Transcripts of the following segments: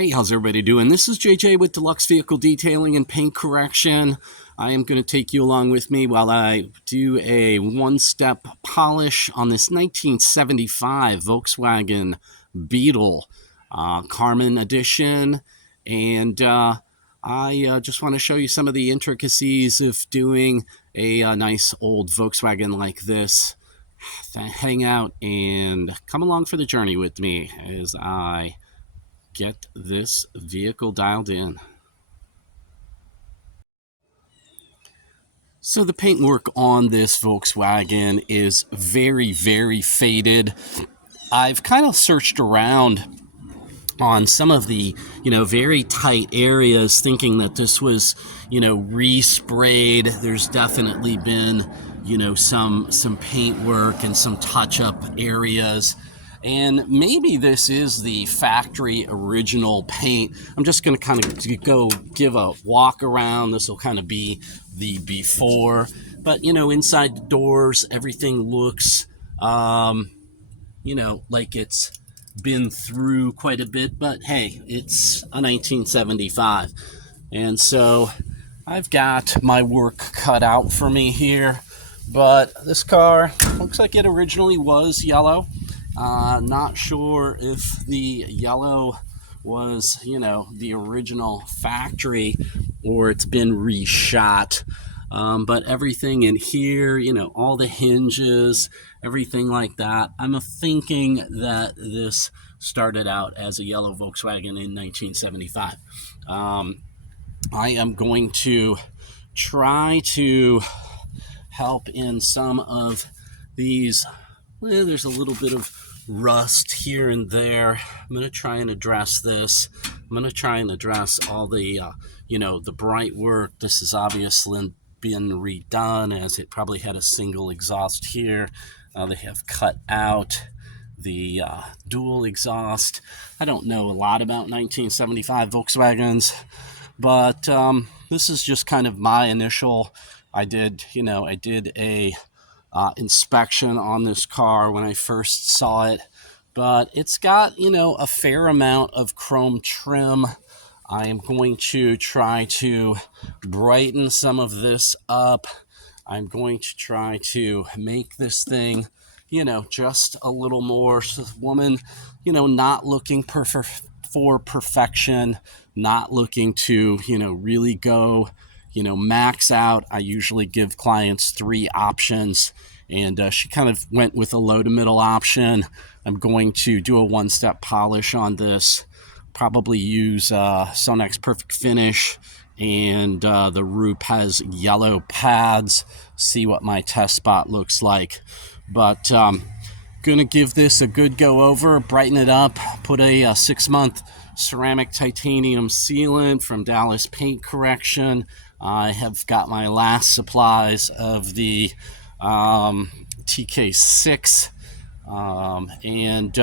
Hey, how's everybody doing? This is JJ with Deluxe Vehicle Detailing and Paint Correction. I am going to take you along with me while I do a one-step polish on this 1975 Volkswagen Beetle Carmen Edition. And I just want to show you some of the intricacies of doing a nice old Volkswagen like this. Hang out and come along for the journey with me as I get this vehicle dialed in. So the paintwork on this Volkswagen is very, very faded. I've kind of searched around on some of the, very tight areas thinking that this was, resprayed. There's definitely been, some paint work and some touch-up areas. And maybe this is the factory original paint. I'm just going to kind of go give a walk around. This will kind of be the before. But, inside the doors, everything looks, like it's been through quite a bit. But, hey, it's a 1975. And so I've got my work cut out for me here. But this car looks like it originally was yellow. Not sure if the yellow was, the original factory or it's been reshot. But everything in here, all the hinges, everything like that, I'm thinking that this started out as a yellow Volkswagen in 1975. I am going to try to help in some of these. Well, there's a little bit of rust here and there. I'm going to try and address this. I'm going to try and address all the, the bright work. This has obviously been redone as it probably had a single exhaust here. They have cut out the dual exhaust. I don't know a lot about 1975 Volkswagens, but this is just kind of my initial. I did a inspection on this car when I first saw it, but it's got, a fair amount of chrome trim. I am going to try to brighten some of this up. I'm going to try to make this thing, just a little more. So the woman, not looking for perfection, not looking to, really go, max out. I usually give clients 3 options, and she kind of went with a low to middle option. I'm going to do a one-step polish on this, probably use Sonex Perfect Finish, and the roof has yellow pads. See what my test spot looks like. But gonna give this a good go over, brighten it up, put a 6-month ceramic titanium sealant from Dallas Paint Correction. I have got my last supplies of the TK6, and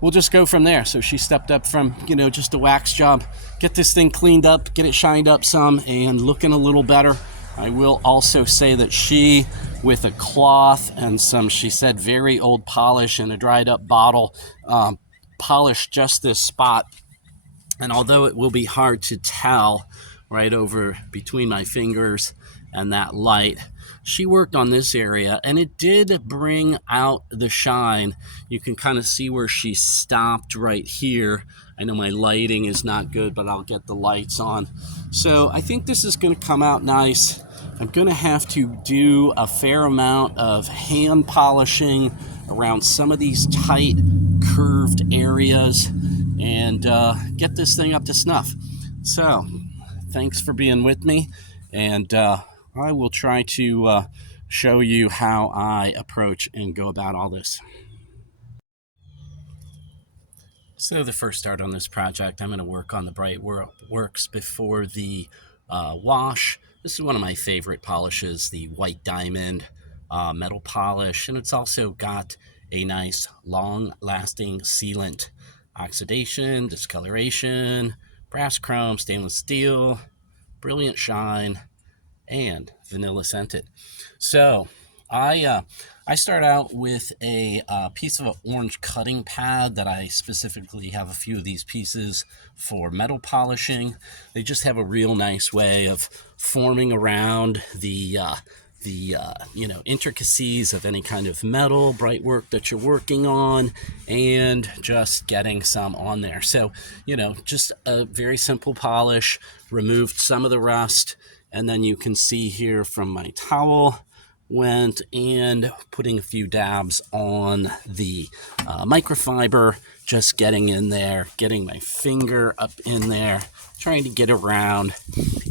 we'll just go from there. So she stepped up from, just a wax job, get this thing cleaned up, get it shined up some, and looking a little better. I will also say that she, with a cloth and some, she said, very old polish and a dried up bottle, polished just this spot. And although it will be hard to tell right over between my fingers and that light, she worked on this area and it did bring out the shine. You can kind of see where she stopped right here. I know my lighting is not good, but I'll get the lights on. So I think this is going to come out nice. I'm going to have to do a fair amount of hand polishing around some of these tight curved areas and get this thing up to snuff. So thanks for being with me, and I will try to show you how I approach and go about all this. So the first start on this project, I'm going to work on the bright works before the wash. This is one of my favorite polishes, the white diamond metal polish, and it's also got a nice long-lasting sealant. Oxidation, discoloration, brass chrome, stainless steel, brilliant shine, and vanilla scented. So I I start out with a piece of an orange cutting pad that I specifically have a few of these pieces for metal polishing. They just have a real nice way of forming around the intricacies of any kind of metal bright work that you're working on, and just getting some on there. So just a very simple polish, removed some of the rust, and then you can see here from my towel, went and putting a few dabs on the microfiber, just getting in there, getting my finger up in there, trying to get around.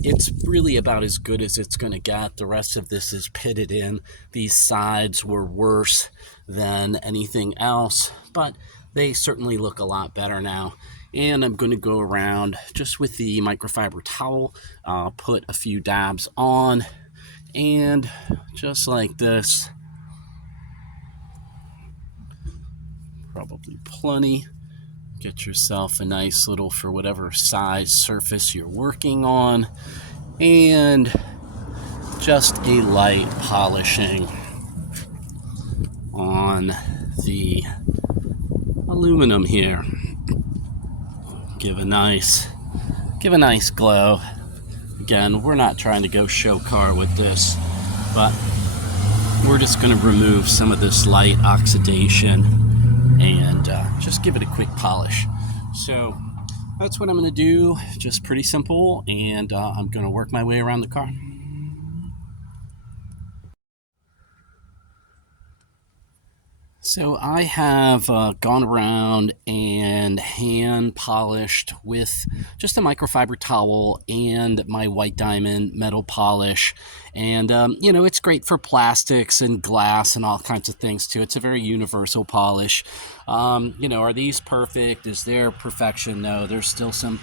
It's really about as good as it's going to get. The rest of this is pitted in. These sides were worse than anything else, but they certainly look a lot better now. And I'm going to go around just with the microfiber towel, put a few dabs on, and just like this, probably plenty. Get yourself a nice little, for whatever size surface you're working on, and just a light polishing on the aluminum here. Give a nice glow. Again, we're not trying to go show car with this, but we're just going to remove some of this light oxidation and just give it a quick polish. So that's what I'm going to do. Just pretty simple, and I'm going to work my way around the car. So I have gone around and hand polished with just a microfiber towel and my white diamond metal polish. And, it's great for plastics and glass and all kinds of things too. It's a very universal polish. Are these perfect? Is there perfection? No, there's still some,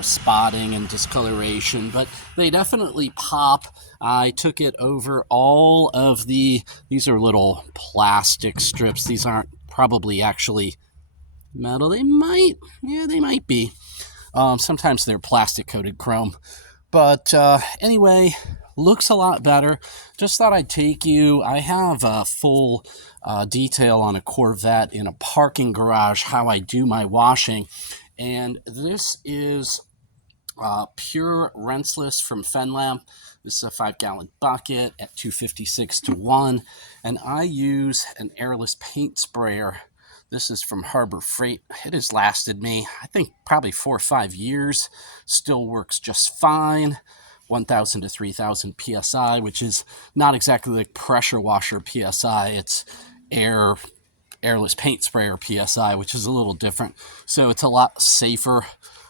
spotting and discoloration, but they definitely pop. I took it over all of these are little plastic strips. These aren't probably actually metal. They might be. Sometimes they're plastic coated chrome. But anyway, looks a lot better. Just thought I'd take you. I have a full detail on a Corvette in a parking garage, how I do my washing. And this is pure rinseless from Fenlam. This is a 5-gallon bucket at 256 to 1. And I use an airless paint sprayer. This is from Harbor Freight. It has lasted me, I think, probably 4 or 5 years. Still works just fine. 1,000 to 3,000 PSI, which is not exactly like pressure washer PSI. It's airless paint sprayer PSI, which is a little different. So it's a lot safer.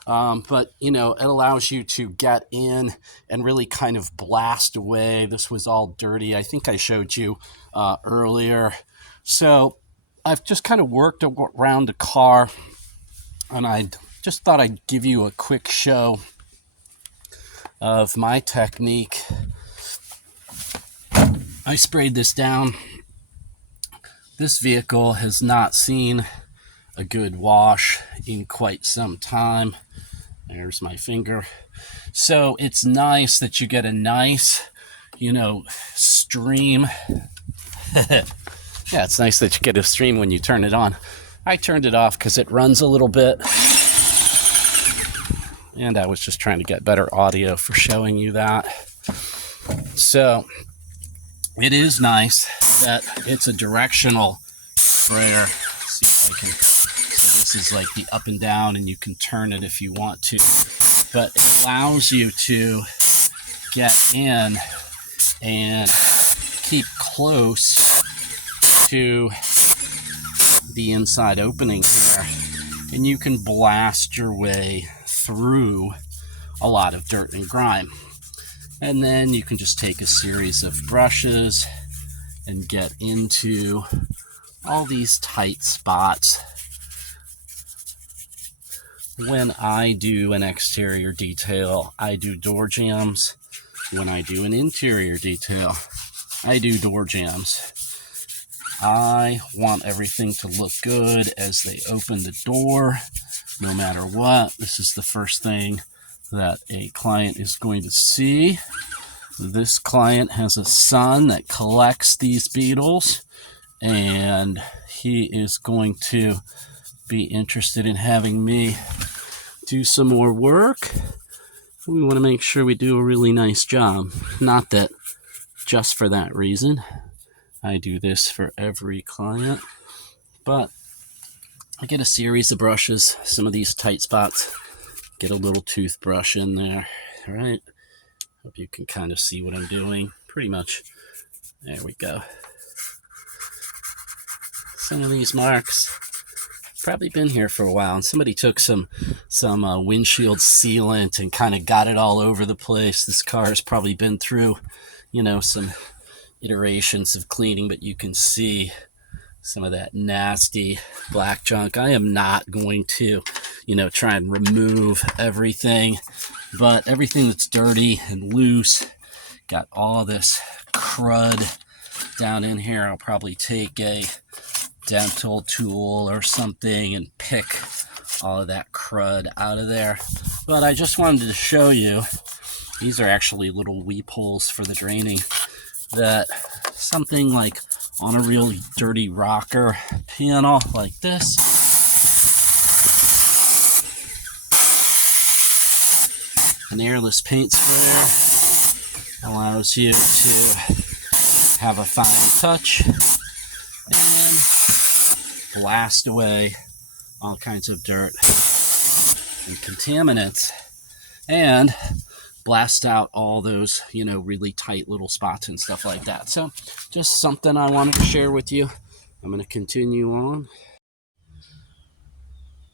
But it allows you to get in and really kind of blast away. This was all dirty. I think I showed you earlier. So I've just kind of worked around the car, and I just thought I'd give you a quick show of my technique. I sprayed this down. This vehicle has not seen a good wash in quite some time. There's my finger. So it's nice that you get a nice, stream. Yeah, it's nice that you get a stream when you turn it on. I turned it off because it runs a little bit. And I was just trying to get better audio for showing you that. So it is nice that it's a directional sprayer. Let's see if I can. So this is like the up and down, and you can turn it if you want to. But it allows you to get in and keep close to the inside opening here. And you can blast your way through a lot of dirt and grime. And then you can just take a series of brushes and get into all these tight spots. When I do an exterior detail, I do door jambs. When I do an interior detail, I do door jambs. I want everything to look good as they open the door, no matter what. This is the first thing that a client is going to see. This client has a son that collects these beetles, and he is going to be interested in having me do some more work. We want to make sure we do a really nice job. Not that just for that reason I do this for every client, but I get a series of brushes, some of these tight spots, get a little toothbrush in there. All right, hope you can kind of see what I'm doing. Pretty much, there we go. Some of these marks probably been here for a while, and somebody took some windshield sealant and kind of got it all over the place. This car has probably been through, some iterations of cleaning, but you can see some of that nasty black junk. I am not going to, try and remove everything, but everything that's dirty and loose, got all this crud down in here. I'll probably take a dental tool or something and pick all of that crud out of there. But I just wanted to show you, these are actually little weep holes for the draining, that something like on a really dirty rocker panel like this, an airless paint sprayer allows you to have a fine touch and blast away all kinds of dirt and contaminants and blast out all those, really tight little spots and stuff like that. So just something I wanted to share with you. I'm going to continue on.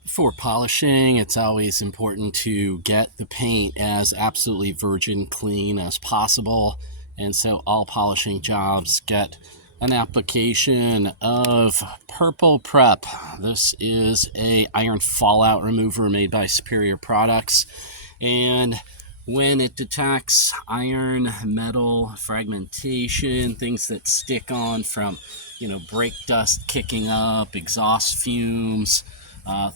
Before polishing, it's always important to get the paint as absolutely virgin clean as possible. And so all polishing jobs get an application of Purple Prep. This is a iron fallout remover made by Superior Products. And when it detects iron, metal, fragmentation, things that stick on from, brake dust kicking up, exhaust fumes,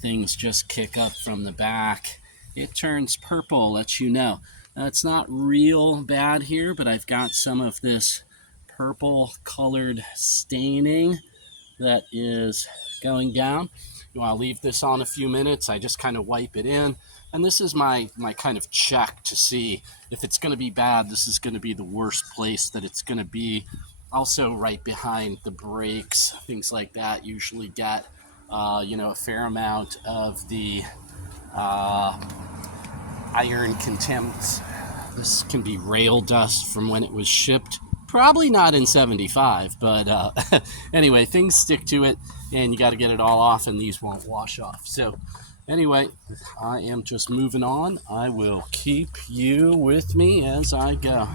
things just kick up from the back, it turns purple, lets you know. Now, it's not real bad here, but I've got some of this purple colored staining that is going down. You want to leave this on a few minutes. I just kind of wipe it in. And this is my kind of check to see if it's going to be bad. This is going to be the worst place that it's going to be. Also right behind the brakes, things like that usually get, a fair amount of the iron contempt. This can be rail dust from when it was shipped. Probably not in 75, but anyway, things stick to it and you got to get it all off and these won't wash off. So anyway, I am just moving on. I will keep you with me as I go.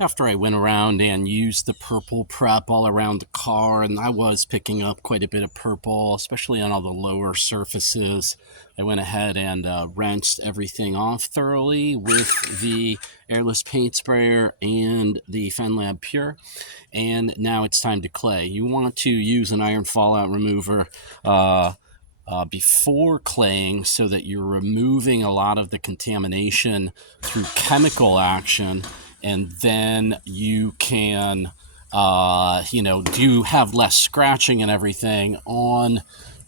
After I went around and used the Purple Prep all around the car, and I was picking up quite a bit of purple, especially on all the lower surfaces, I went ahead and rinsed everything off thoroughly with the airless paint sprayer and the FenLab Pure. And now it's time to clay. You want to use an iron fallout remover before claying so that you're removing a lot of the contamination through chemical action, and then you can do have less scratching and everything on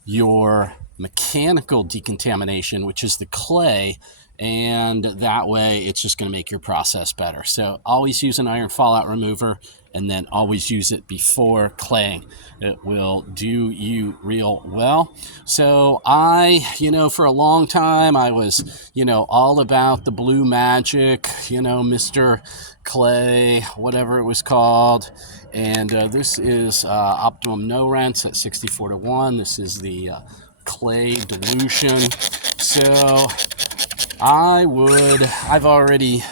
your mechanical decontamination, which is the clay, and that way it's just going to make your process better. So always use an iron fallout remover and then always use it before claying. It will do you real well. So I, for a long time I was, all about the Blue Magic, Mr. Clay, whatever it was called. And this is Optimum No Rinse at 64:1. This is the clay dilution. So I've already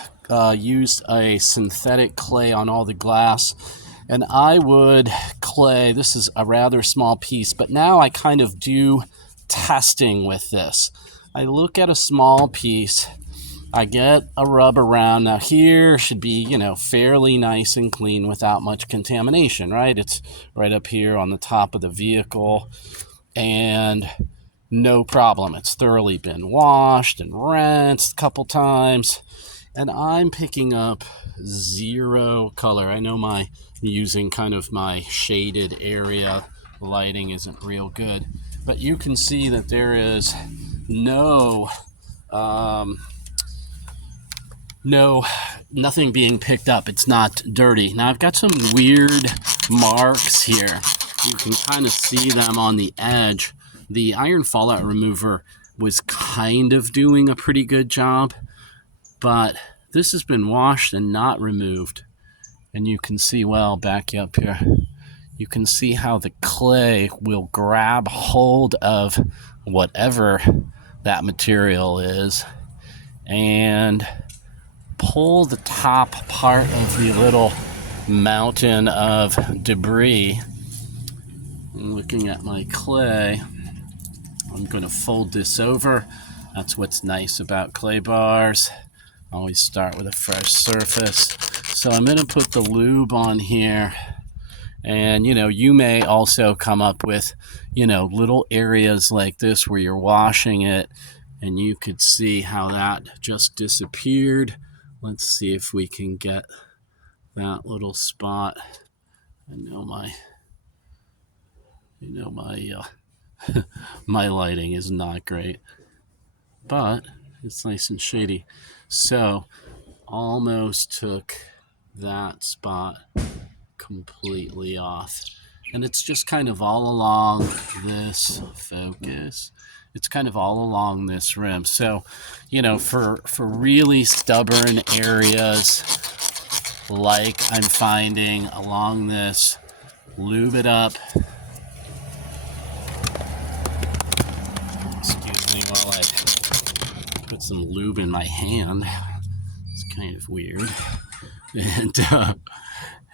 used a synthetic clay on all the glass, and I would clay, this is a rather small piece, but now I kind of do testing with this. I look at a small piece, I get a rub around. Now here should be, fairly nice and clean without much contamination, right? It's right up here on the top of the vehicle, and no problem. It's thoroughly been washed and rinsed a couple times. and I'm picking up zero color. I know I'm using kind of my shaded area. The lighting isn't real good, but you can see that there is no nothing being picked up. It's not dirty. Now I've got some weird marks here. You can kind of see them on the edge. The iron fallout remover was kind of doing a pretty good job, but this has been washed and not removed. And you can see, well, back up here, you can see how the clay will grab hold of whatever that material is and pull the top part of the little mountain of debris. And looking at my clay, I'm going to fold this over. That's what's nice about clay bars. Always start with a fresh surface. So I'm going to put the lube on here. And, you may also come up with, little areas like this where you're washing it, and you could see how that just disappeared. Let's see if we can get that little spot. I know my lighting is not great, but it's nice and shady. So almost took that spot completely off, and it's just kind of all along this focus. It's kind of all along this rim. So, for really stubborn areas like I'm finding along this, lube it up. Excuse me while I put some lube in my hand. It's kind of weird.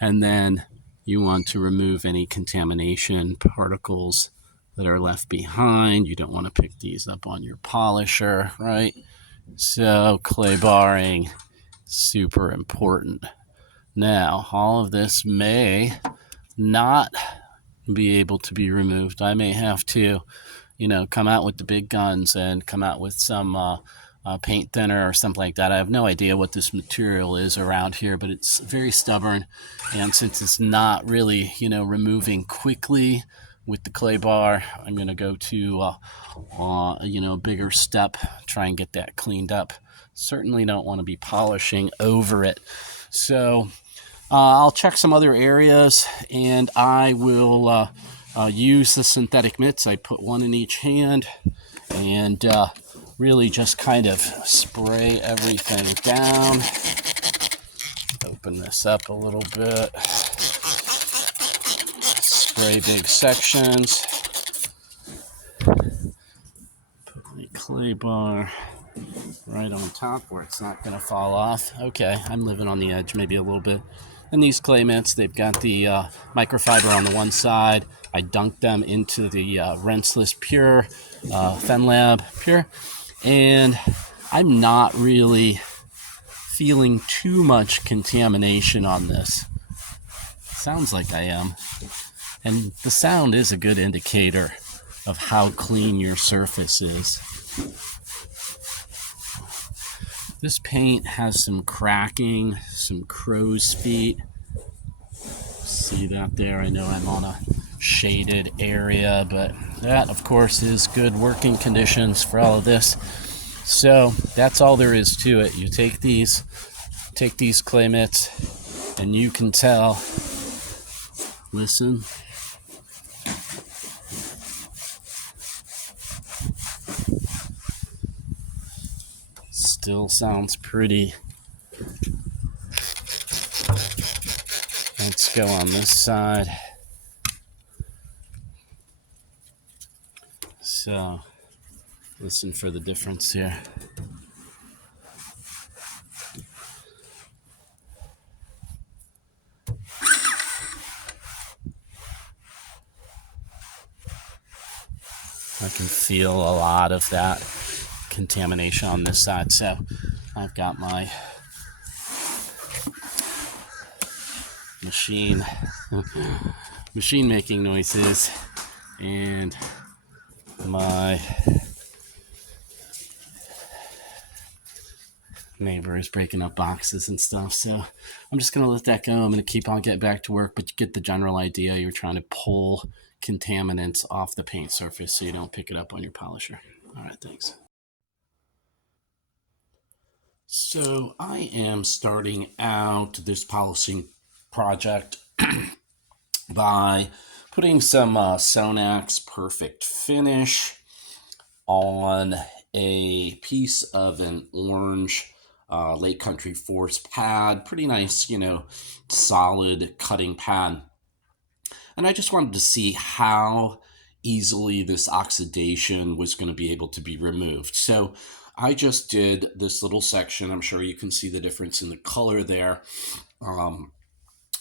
And then you want to remove any contamination particles that are left behind. You don't want to pick these up on your polisher, right? So clay barring, super important. Now, all of this may not be able to be removed. I may have to, come out with the big guns and come out with some paint thinner or something like that. I have no idea what this material is around here, but it's very stubborn. And since it's not really, removing quickly with the clay bar, I'm going to go to, a bigger step, try and get that cleaned up. Certainly don't want to be polishing over it. So I'll check some other areas, and I will use the synthetic mitts. I put one in each hand, and really just kind of spray everything down. Open this up a little bit. Spray big sections. Put the clay bar right on top where it's not going to fall off. Okay, I'm living on the edge maybe a little bit. And these clay mitts, they've got the microfiber on the one side. I dunked them into the rinseless pure, FenLab pure. And I'm not really feeling too much contamination on this. Sounds like I am. And the sound is a good indicator of how clean your surface is. This paint has some cracking, some crow's feet. See that there? I know I'm on a shaded area, but that, of course, is good working conditions for all of this. So that's all there is to it. You take these clay mitts, and you can tell. Listen. Still sounds pretty. Let's go on this side. So, listen for the difference here. I can feel a lot of that contamination on this side. So I've got my machine making noises and my Neighbor is breaking up boxes and stuff. So I'm just going to let that go. I'm going to keep on getting back to work, but you get the general idea. You're trying to pull contaminants off the paint surface so you don't pick it up on your polisher. All right, thanks. So I am starting out this polishing project by putting some Sonax Perfect Finish on a piece of an orange Lake Country Force pad. Pretty nice, solid cutting pad. And I just wanted to see how easily this oxidation was going to be able to be removed. So I just did this little section. I'm sure you can see the difference in the color there.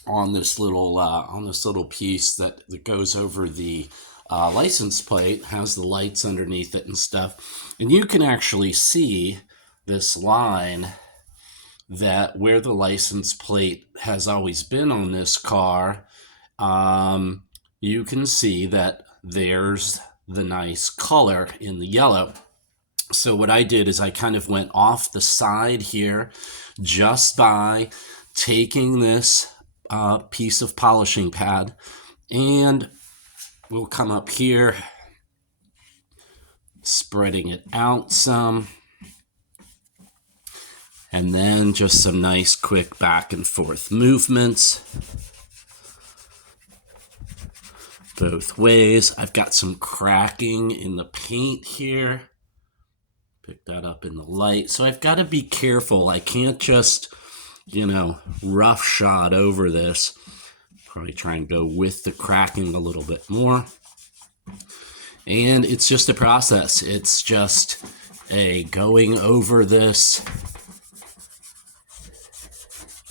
On this little piece that goes over the license plate, has the lights underneath it and stuff, and you can actually see this line that where the license plate has always been on this car. You can see that there's the nice color in the yellow. So what I did is I kind of went off the side here just by taking this piece of polishing pad, and we'll come up here, spreading it out some, and then just some nice quick back and forth movements both ways. I've got some cracking in the paint here. Pick that up in the light. So I've got to be careful. I can't just, rough shot over this. Probably try and go with the cracking a little bit more. And it's just a process. It's just a going over this,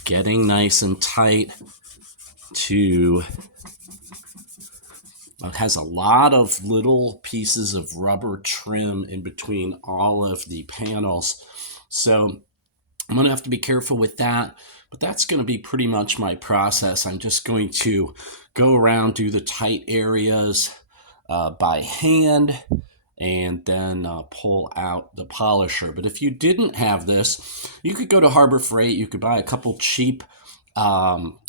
getting nice and tight to... It has a lot of little pieces of rubber trim in between all of the panels. So I'm going to have to be careful with that, but that's going to be pretty much my process. I'm just going to go around, do the tight areas by hand, and then pull out the polisher. But if you didn't have this, you could go to Harbor Freight. You could buy a couple cheap foam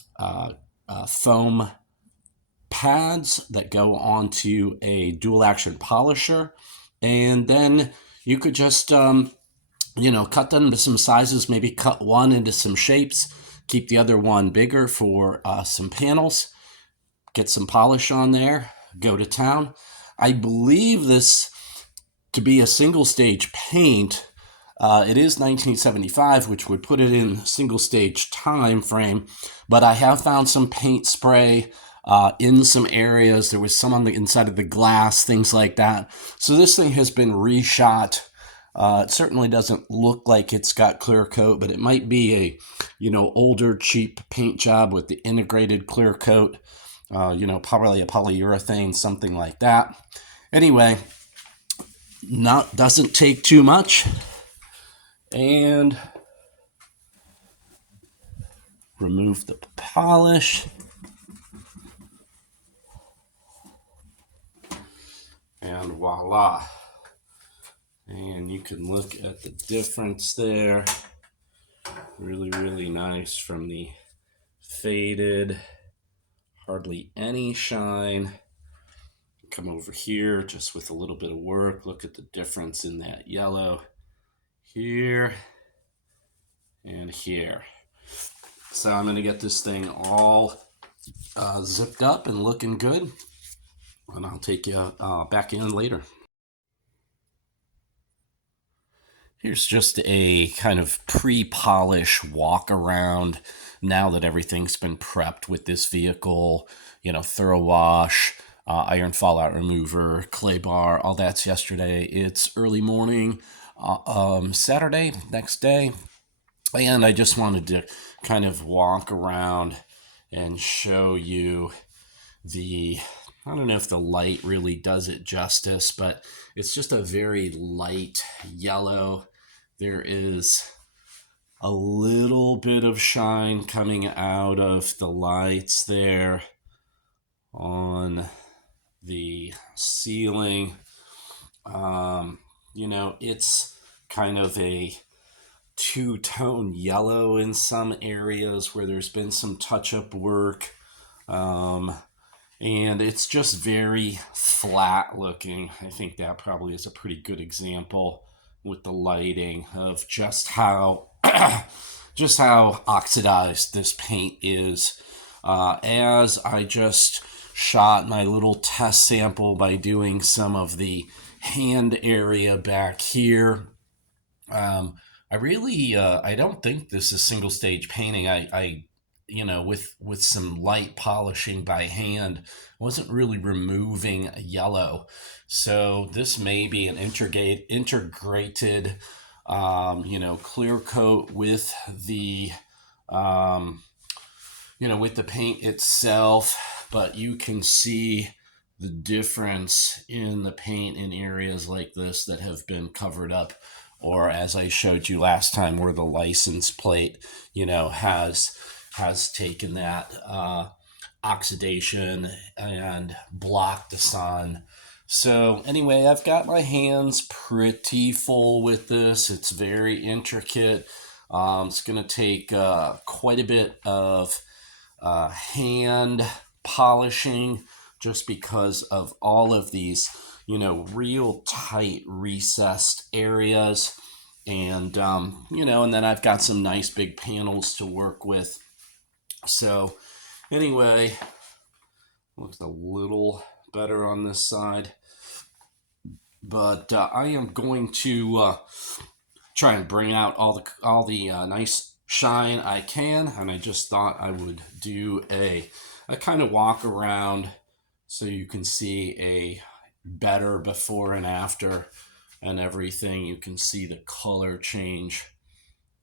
pads that go onto a dual action polisher, and then you could just cut them into some sizes, maybe cut one into some shapes, keep the other one bigger for some panels, get some polish on there, go to town. I believe this to be a single stage paint. It is 1975, which would put it in single stage time frame, but I have found some paint spray in some areas. There was some on the inside of the glass, things like that. So this thing has been reshot. It certainly doesn't look like it's got clear coat, but it might be a, older cheap paint job with the integrated clear coat, probably a polyurethane, something like that. Anyway, doesn't take too much. And remove the polish. And voila. And you can look at the difference there. Really, really nice from the faded, hardly any shine. Come over here just with a little bit of work. Look at the difference in that yellow here and here. So I'm going to get this thing all zipped up and looking good, and I'll take you back in later. Here's just a kind of pre-polish walk around now that everything's been prepped with this vehicle, thorough wash, iron fallout remover, clay bar, all that's yesterday. It's early morning, Saturday, next day. And I just wanted to kind of walk around and show you I don't know if the light really does it justice, but it's just a very light yellow. There is a little bit of shine coming out of the lights there on the ceiling. It's kind of a two-tone yellow in some areas where there's been some touch-up work. Um, and it's just very flat looking. I think that probably is a pretty good example with the lighting of just how just how oxidized this paint is. As I just shot my little test sample by doing some of the hand area back here. I really, I don't think this is single stage painting. With some light polishing by hand, wasn't really removing yellow. So this may be an integrated, clear coat with the, um, with the paint itself, but you can see the difference in the paint in areas like this that have been covered up, or as I showed you last time, where the license plate, has taken that oxidation and blocked the sun. So anyway, I've got my hands pretty full with this. It's very intricate. It's going to take quite a bit of hand polishing, just because of all of these, real tight recessed areas. And, and then I've got some nice big panels to work with. So anyway, looks a little better on this side. But I am going to try and bring out all the nice shine I can, and I just thought I would do a kind of walk around so you can see a better before and after and everything. You can see the color change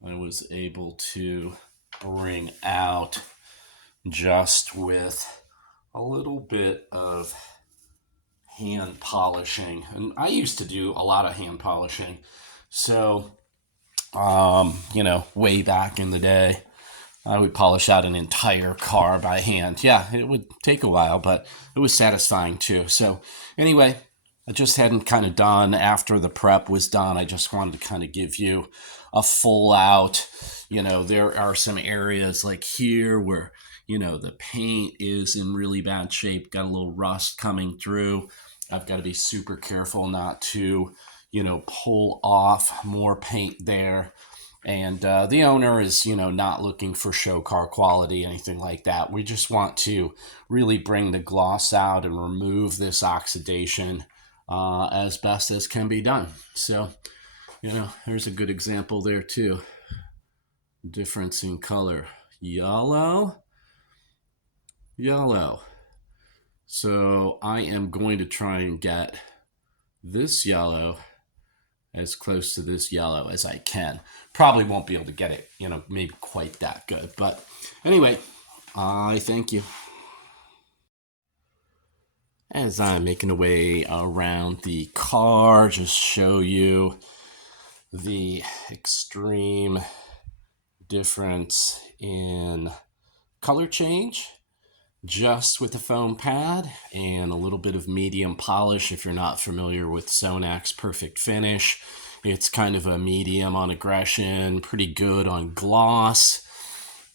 I was able to bring out just with a little bit of hand polishing. And I used to do a lot of hand polishing, so way back in the day, I would polish out an entire car by hand. Yeah, it would take a while, but it was satisfying too. So anyway, I just hadn't kind of done after the prep was done. I just wanted to kind of give you a full out, there are some areas like here where, the paint is in really bad shape, got a little rust coming through. I've got to be super careful not to, pull off more paint there. And the owner is, not looking for show car quality, anything like that. We just want to really bring the gloss out and remove this oxidation as best as can be done. So, there's a good example there too. Difference in color. Yellow. So I am going to try and get this yellow as close to this yellow as I can. Probably won't be able to get it, maybe quite that good. But anyway, I thank you. As I'm making a way around the car, just show you the extreme difference in color change just with the foam pad and a little bit of medium polish. If you're not familiar with Sonak's Perfect Finish, it's kind of a medium on aggression, pretty good on gloss.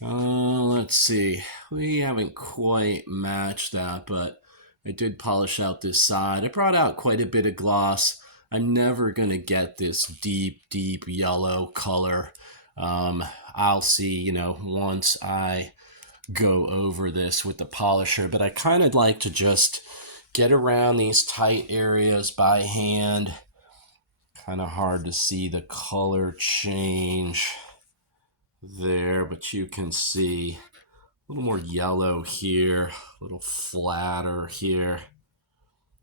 Let's see, we haven't quite matched that, but I did polish out this side. I brought out quite a bit of gloss. I'm never going to get this deep yellow color. I'll see, once I go over this with the polisher, but I kind of like to just get around these tight areas by hand. Kind of hard to see the color change there, but you can see a little more yellow here, a little flatter here.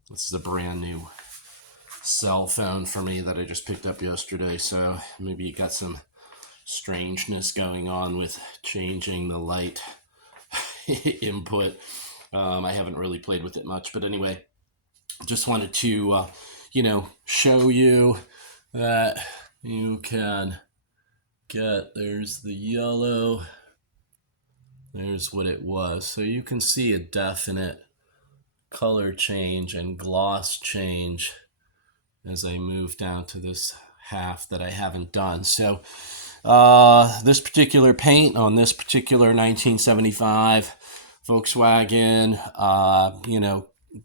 This is a brand new cell phone for me that I just picked up yesterday, so maybe you got some strangeness going on with changing the light input. I haven't really played with it much, but anyway, just wanted to show you that you can get, there's the yellow, there's what it was, so you can see a definite color change and gloss change as I move down to this half that I haven't done. So this particular paint on this particular 1975 Volkswagen,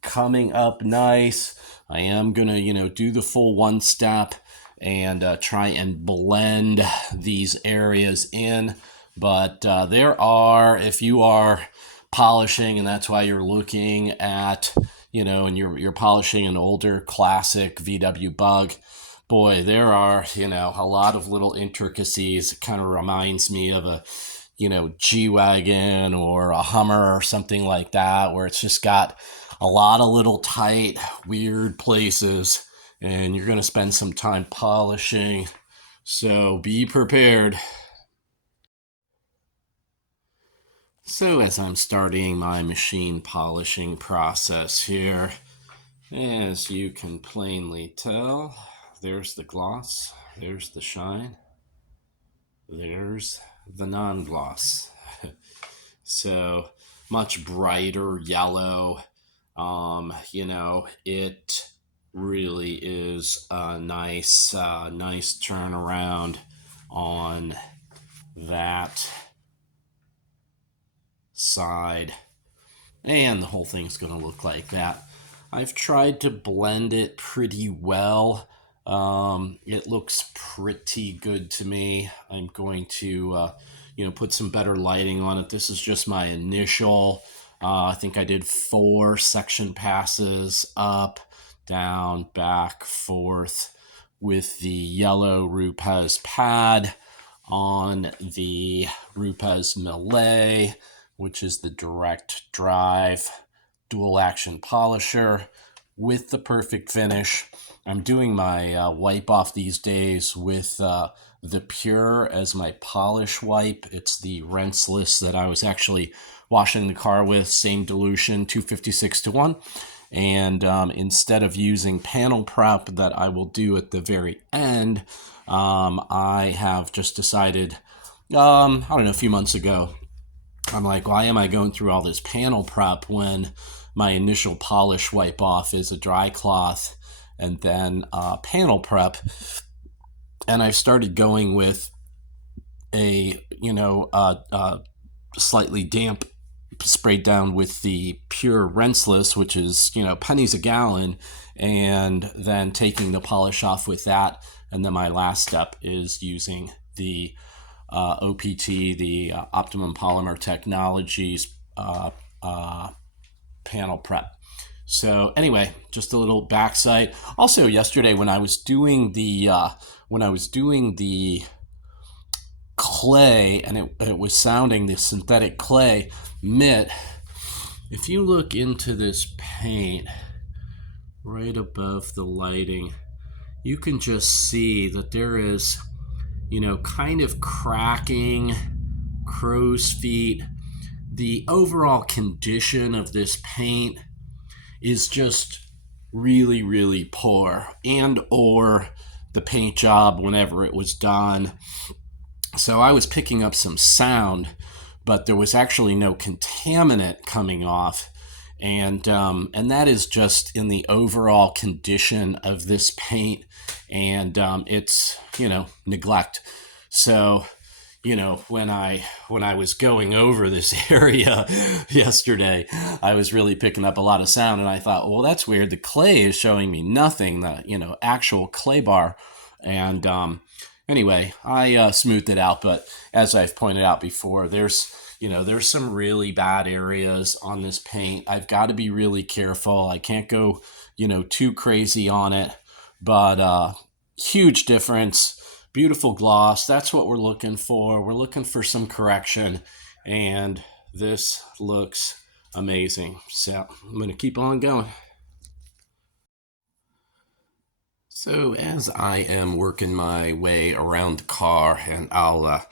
coming up nice. I am going to, do the full one step and try and blend these areas in. But there are, if you are polishing, and that's why you're looking at, and you're polishing an older classic VW Bug, boy, there are, a lot of little intricacies. It kind of reminds me of a, G-Wagon or a Hummer or something like that, where it's just got a lot of little tight, weird places, and you're going to spend some time polishing. So be prepared. So as I'm starting my machine polishing process here, as you can plainly tell, there's the gloss, there's the shine, there's the non-gloss. So much brighter yellow. It really is a nice turnaround on that side, and the whole thing's going to look like that. I've tried to blend it pretty well. It looks pretty good to me. I'm going to put some better lighting on it. This is just my initial. I think I did 4 section passes up, down, back, forth with the yellow Rupes pad on the Rupes Melee, which is the direct drive dual action polisher with the perfect finish. I'm doing my wipe off these days with the Pure as my polish wipe. It's the rinseless that I was actually washing the car with, same dilution, 256:1. And instead of using panel prep that I will do at the very end, I have just decided, a few months ago, I'm like, why am I going through all this panel prep when my initial polish wipe off is a dry cloth and then panel prep? And I started going with a, slightly damp sprayed down with the Pure rinseless, which is, pennies a gallon, and then taking the polish off with that. And then my last step is using the OPT, the Optimum Polymer Technologies panel prep. So anyway, just a little backside. Also, yesterday when I was doing the clay, and it was sounding the synthetic clay mitt. If you look into this paint right above the lighting, you can just see that there is, kind of cracking, crow's feet. The overall condition of this paint is just really, really poor, and or the paint job whenever it was done. So I was picking up some sound, but there was actually no contaminant coming off. And that is just in the overall condition of this paint, and it's neglect. So when I was going over this area yesterday, I was really picking up a lot of sound, and I thought, well, that's weird. The clay is showing me nothing. The actual clay bar, and anyway, I smoothed it out. But as I've pointed out before, there's some really bad areas on this paint. I've got to be really careful. I can't go, too crazy on it, but huge difference. Beautiful gloss. That's what we're looking for. We're looking for some correction, and this looks amazing. So I'm going to keep on going. So as I am working my way around the car, and I'll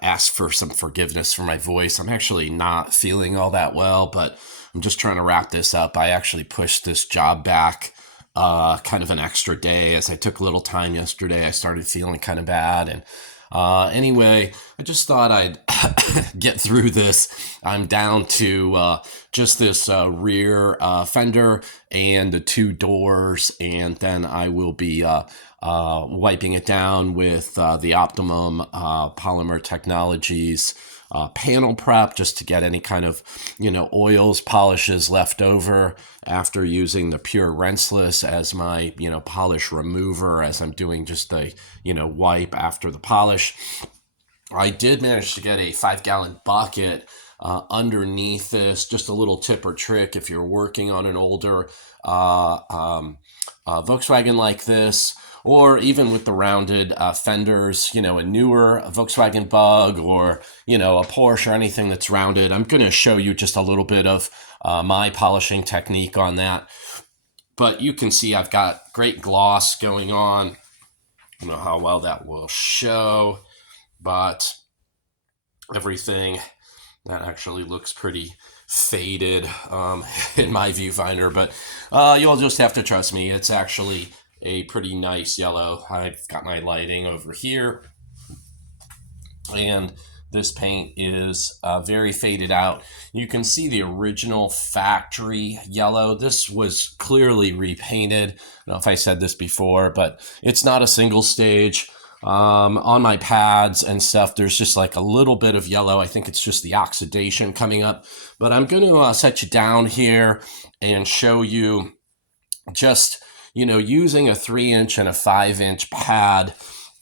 ask for some forgiveness for my voice. I'm actually not feeling all that well, but I'm just trying to wrap this up. I actually pushed this job back kind of an extra day as I took a little time yesterday. I started feeling kind of bad, and Anyway, I just thought I'd get through this. I'm down to just this rear fender and the two doors, and then I will be wiping it down with the Optimum Polymer Technologies panel prep, just to get any kind of, oils, polishes left over after using the pure rinseless as my, polish remover, as I'm doing just a, wipe after the polish. I did manage to get a 5-gallon bucket underneath this. Just a little tip or trick if you're working on an older Volkswagen like this, or even with the rounded fenders, a newer Volkswagen Bug, or, a Porsche, or anything that's rounded. I'm going to show you just a little bit of my polishing technique on that. But you can see I've got great gloss going on. I don't know how well that will show, but everything that actually looks pretty faded in my viewfinder, but you'll just have to trust me. It's actually a pretty nice yellow. I've got my lighting over here, and this paint is very faded out. You can see the original factory yellow. This was clearly repainted. I don't know if I said this before, but it's not a single stage. On my pads and stuff, there's just like a little bit of yellow. I think it's just the oxidation coming up. But I'm going to set you down here and show you just, using a 3-inch and a 5-inch pad.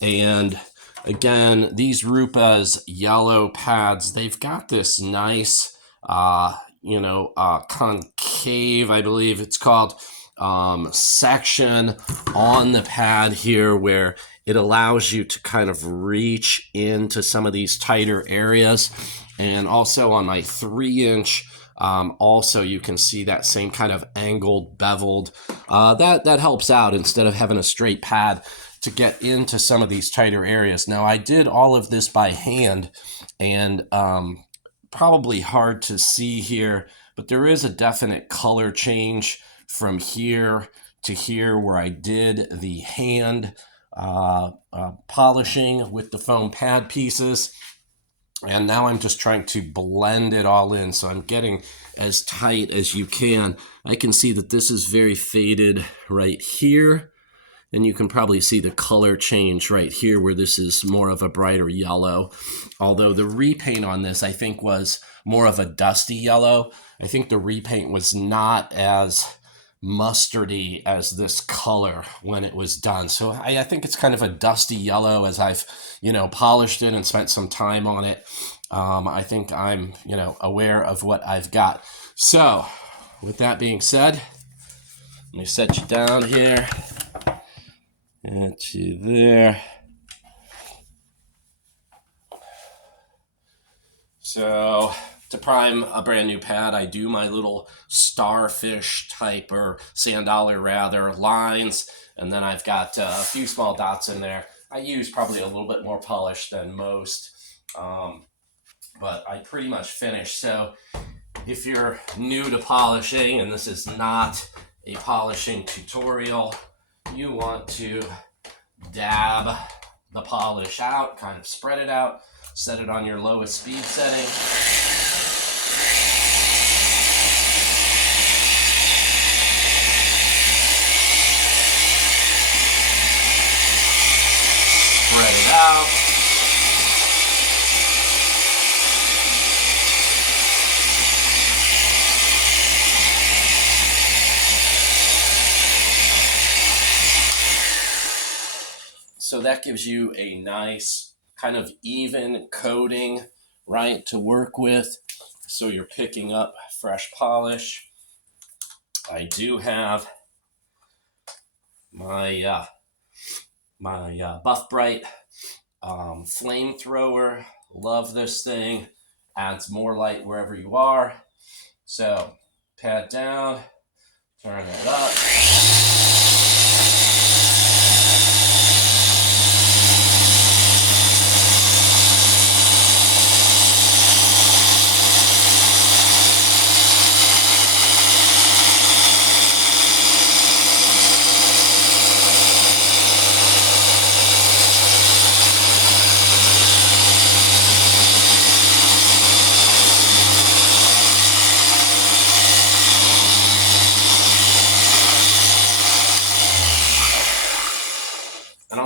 And again, these Rupa's yellow pads, they've got this nice, concave, I believe it's called, section on the pad here where it allows you to kind of reach into some of these tighter areas. And also on my 3-inch, also you can see that same kind of angled, beveled. That helps out instead of having a straight pad to get into some of these tighter areas. Now, I did all of this by hand, and probably hard to see here, but there is a definite color change from here to here where I did the hand polishing with the foam pad pieces. And now I'm just trying to blend it all in, so I'm getting as tight as you can. I can see that this is very faded right here, and you can probably see the color change right here where this is more of a brighter yellow. Although the repaint on this, I think, was more of a dusty yellow. I think the repaint was not as mustardy as this color when it was done. So I think it's kind of a dusty yellow as I've, polished it and spent some time on it. I think I'm, aware of what I've got. So with that being said, let me set you down here. Get you there. So to prime a brand new pad, I do my little starfish type, or sand dollar rather, lines, and then I've got a few small dots in there. I use probably a little bit more polish than most, but I pretty much finished. So if you're new to polishing, and this is not a polishing tutorial, you want to dab the polish out, kind of spread it out, set it on your lowest speed setting. Spread it out. So that gives you a nice kind of even coating, right, to work with. So you're picking up fresh polish. I do have my Buff Bright flamethrower. Love this thing. Adds more light wherever you are. So pat down, turn it up.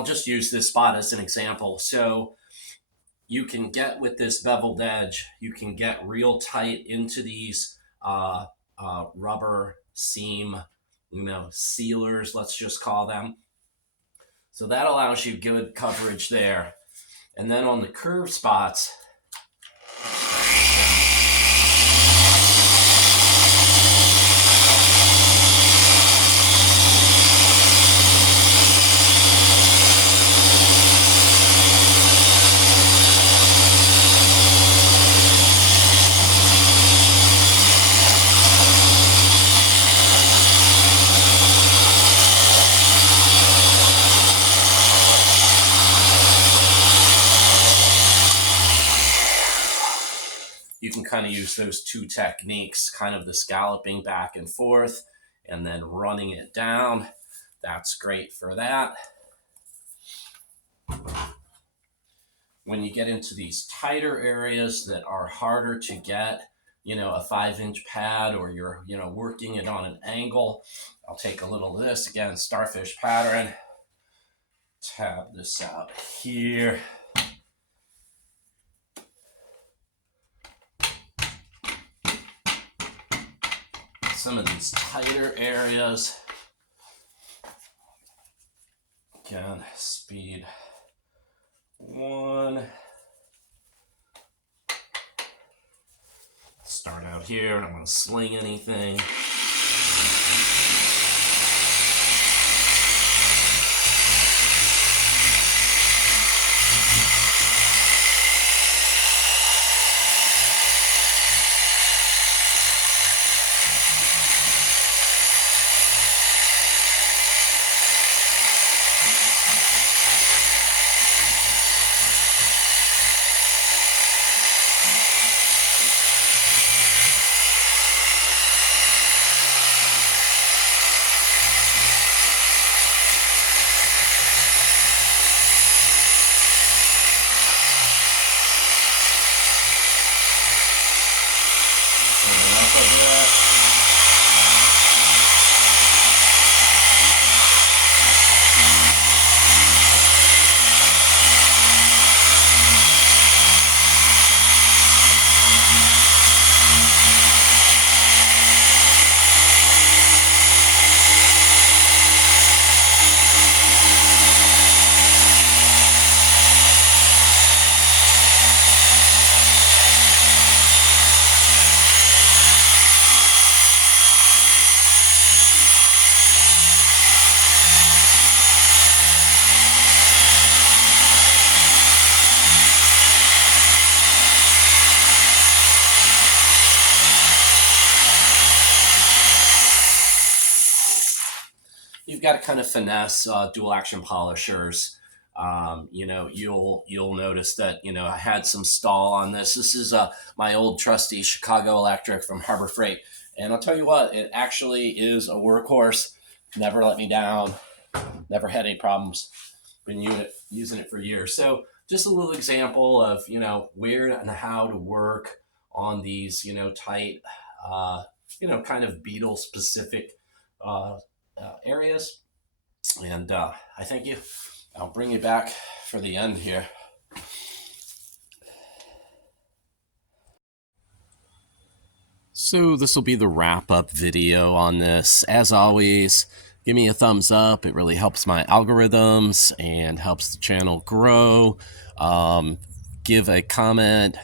I'll just use this spot as an example. So you can get with this beveled edge, you can get real tight into these rubber seam, sealers, let's just call them. So that allows you good coverage there. And then on the curved spots, you can kind of use those two techniques, kind of the scalloping back and forth and then running it down. That's great for that. When you get into these tighter areas that are harder to get, a 5-inch pad, or you're, working it on an angle, I'll take a little of this, again, starfish pattern, tab this out here. Some of these tighter areas, again, speed 1. Start out here, I don't want to sling anything. You've got to kind of finesse dual action polishers. You'll notice that, I had some stall on this. This is my old trusty Chicago Electric from Harbor Freight. And I'll tell you what, it actually is a workhorse. Never let me down. Never had any problems. Been using it for years. So just a little example of, where and how to work on these, tight, kind of Beetle specific areas. And I thank you. I'll bring you back for the end here. So this will be the wrap-up video on this. As always, give me a thumbs up. It really helps my algorithms and helps the channel grow. Give a comment.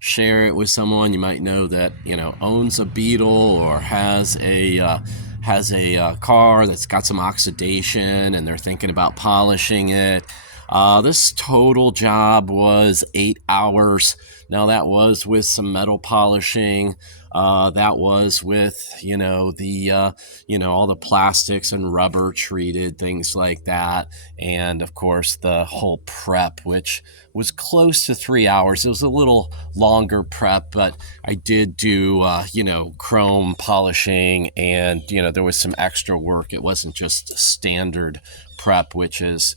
Share it with someone you might know that owns a Beetle or has a car that's got some oxidation and they're thinking about polishing it. This total job was 8 hours. Now that was with some metal polishing. That was with, all the plastics and rubber treated, things like that. And of course the whole prep, which was close to 3 hours. It was a little longer prep, but I did do, chrome polishing and, there was some extra work. It wasn't just standard prep, which is,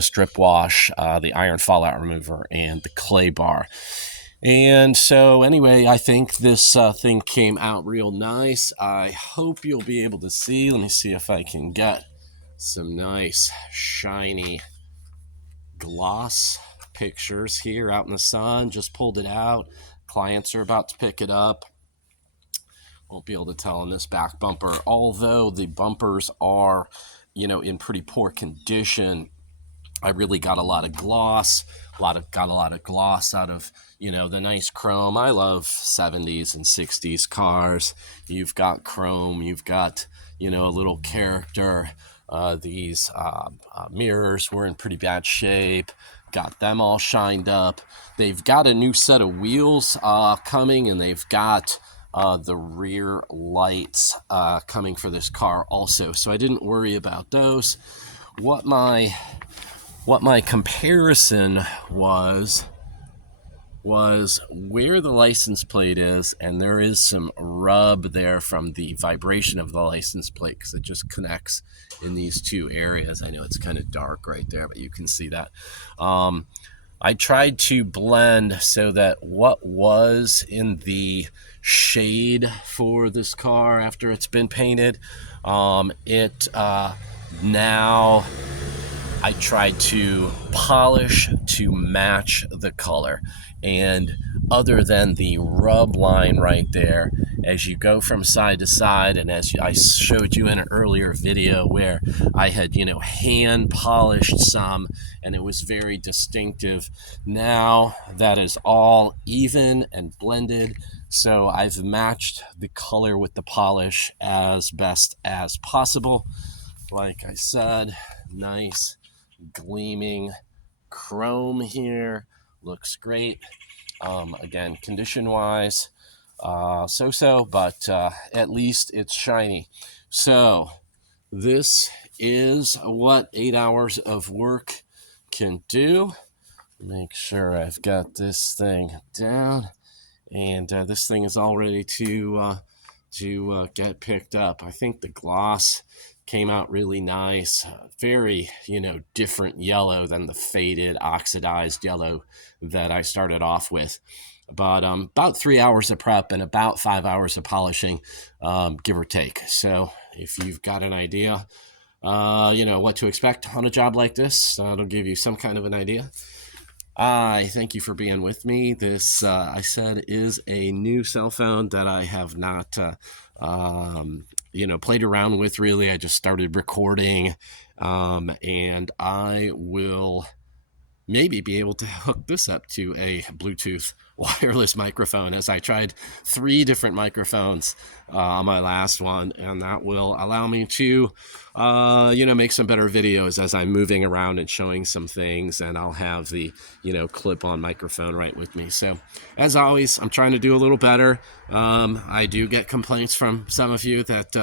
strip wash, the iron fallout remover, and the clay bar. And so anyway, I think this thing came out real nice. I hope you'll be able to see. Let me see if I can get some nice shiny gloss pictures here out in the sun. Just pulled it out. Clients are about to pick it up. Won't be able to tell on this back bumper, although the bumpers are, in pretty poor condition. I really got a lot of gloss, got a lot of gloss out of, the nice chrome. I love 70s and 60s cars. You've got chrome, you've got, a little character. These mirrors were in pretty bad shape. Got them all shined up. They've got a new set of wheels coming, and they've got the rear lights coming for this car also. So I didn't worry about those. What my comparison was where the license plate is, and there is some rub there from the vibration of the license plate because it just connects in these two areas. I know it's kind of dark right there, but you can see that. I tried to blend so that what was in the shade for this car after it's been painted, now I tried to polish to match the color. And other than the rub line right there, as you go from side to side, and as I showed you in an earlier video where I had, hand polished some and it was very distinctive, now that is all even and blended. So I've matched the color with the polish as best as possible. Like I said, nice gleaming chrome here, looks great. Again, condition wise, so-so, but at least it's shiny. So this is what 8 hours of work can do. Make sure I've got this thing down, and this thing is all ready to get picked up. I think the gloss came out really nice. Very, different yellow than the faded oxidized yellow that I started off with. But about 3 hours of prep and about 5 hours of polishing, give or take. So if you've got an idea, what to expect on a job like this, that'll give you some kind of an idea. I thank you for being with me. This, I said, is a new cell phone that I have not, played around with really. I just started recording, and I will maybe be able to hook this up to a Bluetooth wireless microphone, as I tried 3 different microphones on my last one, and that will allow me to make some better videos as I'm moving around and showing some things, and I'll have the clip-on microphone right with me. So as always, I'm trying to do a little better. I do get complaints from some of you that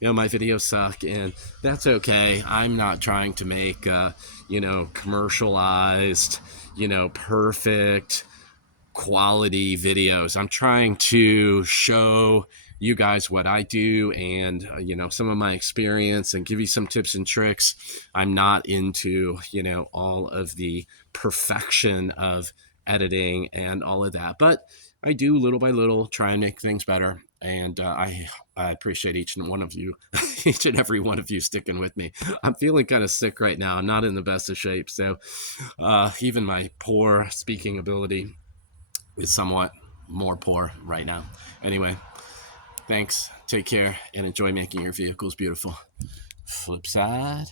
my videos suck, and that's okay. I'm not trying to make commercialized, perfect quality videos. I'm trying to show you guys what I do and, some of my experience, and give you some tips and tricks. I'm not into, all of the perfection of editing and all of that, but I do little by little try and make things better. And I appreciate each and every one of you sticking with me. I'm feeling kind of sick right now. I'm not in the best of shape. So even my poor speaking ability is somewhat more poor right now. Anyway, thanks. Take care and enjoy making your vehicles beautiful. Flip side.